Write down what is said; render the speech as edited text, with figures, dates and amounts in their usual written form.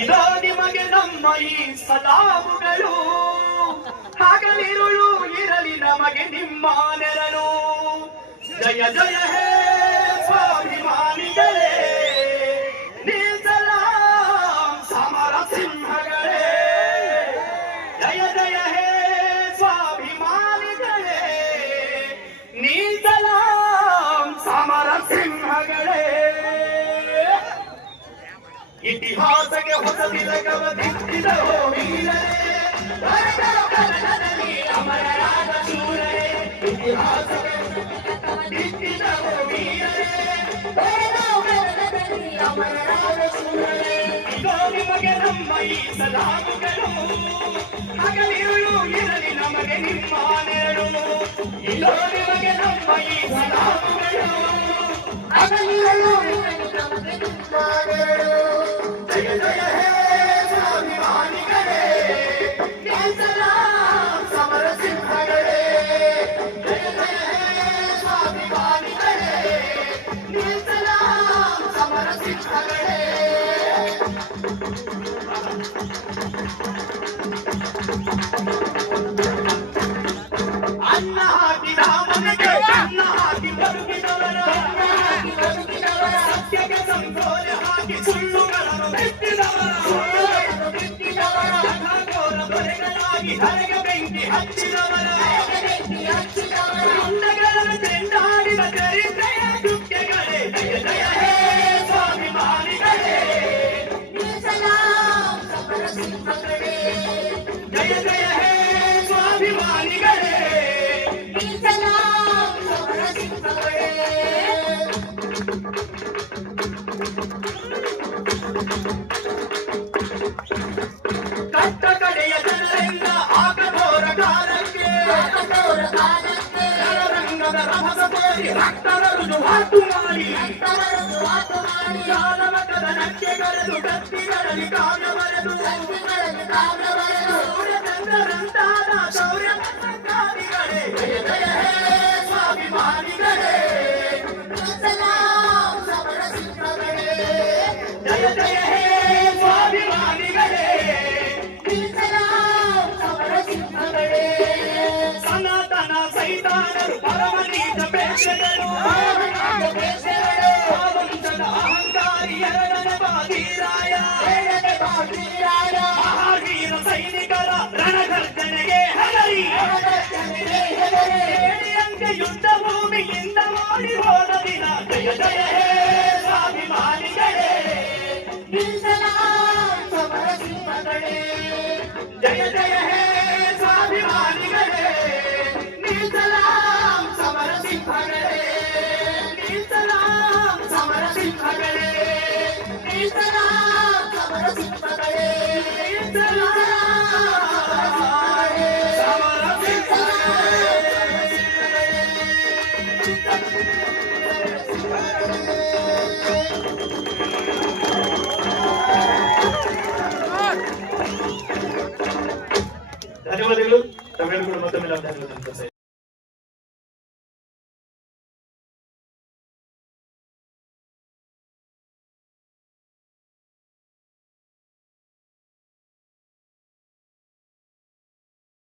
ಇದೋ ನಿಮಗೆ ನಮ್ಮ ಈ ಸಲಾಮುಗಳು, ಹಗಲಿರುಳು ಇರಲಿ ನಮಗೆ ನಿಮ್ಮ ನೆರಳು. ಜಯ ಜಯ ಹೇ ಸ್ವಾಭಿಮಾನಿಗಳೇ, ಸಲಾಂ ಸಮರ ಸಿಂಹಗಳೇ. ಜಯ ಜಯ ಹೇ ಸ್ವಾಭಿಮಾನಿಗಳೇ, ಸಲಾಂ ಸಮರ ಸಿಂಹಗಳೇ. ಇತಿಹಾಸಕ್ಕೆ ಹೊಸ ತಿಲಕವ ದಿಟ್ಟಿದ ವೀರರೇ, ಅಮರರಾದ ಶೂರರೇ. ಇತಿಹಾಸಕ್ಕೆ ದಿಟ್ಟಿದ ವೀರರೇ, ಅಮರರಾದ ಶೂರರೇ. ಇದೋ ನಿಮಗೆ ನಮ್ಮ ಈ ಸಲಾಮುಗಳು, ಹಗಲಿರುಳು ಇರಲಿ ನಮಗೆ ನಿಮ್ಮ ನೆರಳು. ಇದೋ ನಿಮಗೆ ನಮ್ಮ ಈ ಸಲಾಮುಗಳು, ಹಗಲಿರುಳು ಇರಲಿ ನಮಗೆ ನಿಮ್ಮ ನೆರಳು. ಜಯ ಜಯ ಹೇ ಸ್ವಾಭಿಮಾನಿಗಳೇ, ಸಲಾಂ ಸಮರ ಸಿಂಹಗಳೇ. ಜಯ ಜಯ ಹೇ ಸ್ವಾಭಿಮಾನಿಗಳೇ, ಸಲಾಂ ಸಮರ ಸಿಂಹಗಳೇ. ಅನ್ನ ಹಾಕಿದ ಮನೆಗೆ ಅನ್ನ ಹಾಕಿ ಬದುಕಿದವರ, ಸತ್ಯಕ್ಕೆ ಸಂಕೋಲೆ ಹಾಕಿ ಸುಳ್ಳುಗಳನ್ನು ಬಿತ್ತಿದವರ, ಬರೆಗಳಾಗಿ ಹರಗ ಬೆಂಕಿ ಹಚ್ಚಿದವರ, ಗುಂಡಗಳನ್ನು ಚೆಂಡಾಡಿದ ಚರಿತ್ರೆಯ ಕೃತ್ಯಗಳೇ. ಜಯ ಜಯ ಹೇ ಸ್ವಾಭಿಮಾನಿಗಳೇ, ಸಲಾಂ ಸಮರ ಸಿಂಹಗಳೇ. ಜಯ ಜಯ ಹೇ ಸ್ವಾಭಿಮಾನಿಗಳೇ, ಸಲಾಂ ಸಮರ ಸಿಂಹಗಳೇ. ಕಟ್ಟ ಕಡೆಯ ಜನರಿಂದ ಆಗದೋರ ಕಾಲಕ್ಕೆ, ರಣರಂಗದ ರಭಸ ತೋರಿ ರಕ್ತದ ರುಜುವಾತು ಮಾಡಿ, ಜಾನಮತದ ನಕ್ಕೆ ಕರೆದು ಕತ್ತಿಗಳಲ್ಲಿ ಕಾವ್ಯ ಬರೆದು, ಸೂರ್ಯಚಂದ್ರರಂತಾದ ಶೌರ್ಯ ಸಂಗಾದಿಗಳೇ. ಜಯ ಜಯ ಹೇ ಸ್ವಾಭಿಮಾನಿಗಳೇ, ಸಲಾಂ ಸಮರ ಸಿಂಹಗಳೇ. ಜಯ ಜಯ ಹೇ ಸ್ವಾಭಿಮಾನಿಗಳೇ, ಸಲಾಂ ಸಮರ ಸಿಂಹಗಳೇ. ಸನಾತನ ಸೈತಾನರು ಪರಮನೀತ ಪೇಶೆಗಳು, ವಂಶದ ಅಹಂಕಾರಿ ಎರಡನೇ ಬಾಜಿರಾಯ, ಮಹಾವೀರ ಸೈನಿಕರ ರಣಗರ್ಜನೆಗೆ ಹೆದರಿ, ಏಳಿಯಂತೆ ಯುದ್ಧ ಭೂಮಿಯಿಂದ ಮಾಡಿ ಹೋದ ದಿನ. ಜಯ ಜಯ ಹೇ ಸ್ವಾಭಿಮಾನಿಗಳೇ, ಸಲಾಂ ಸಮರ ಸಿಂಹಗಳೇ. ಜಯ ಜಯ ಹೇ ಸ್ವಾಭಿಮಾನಿಗಳೇ, ಸಲಾಂ ಸಮರ ಸಿಂಹಗಳೇ. ಸಲಾಂ ಸಮರ ಸಿಂಹಗಳೇ, ಸಲಾಂ ಸಮರ ಸಿಂಹಗಳೇ. ಸಮರ ಧನ್ಯವಾದಗಳು. ತಮಿಳು ಕೂಡ ಮತ್ತೊಮ್ಮೆ ಧನ್ಯವಾದ.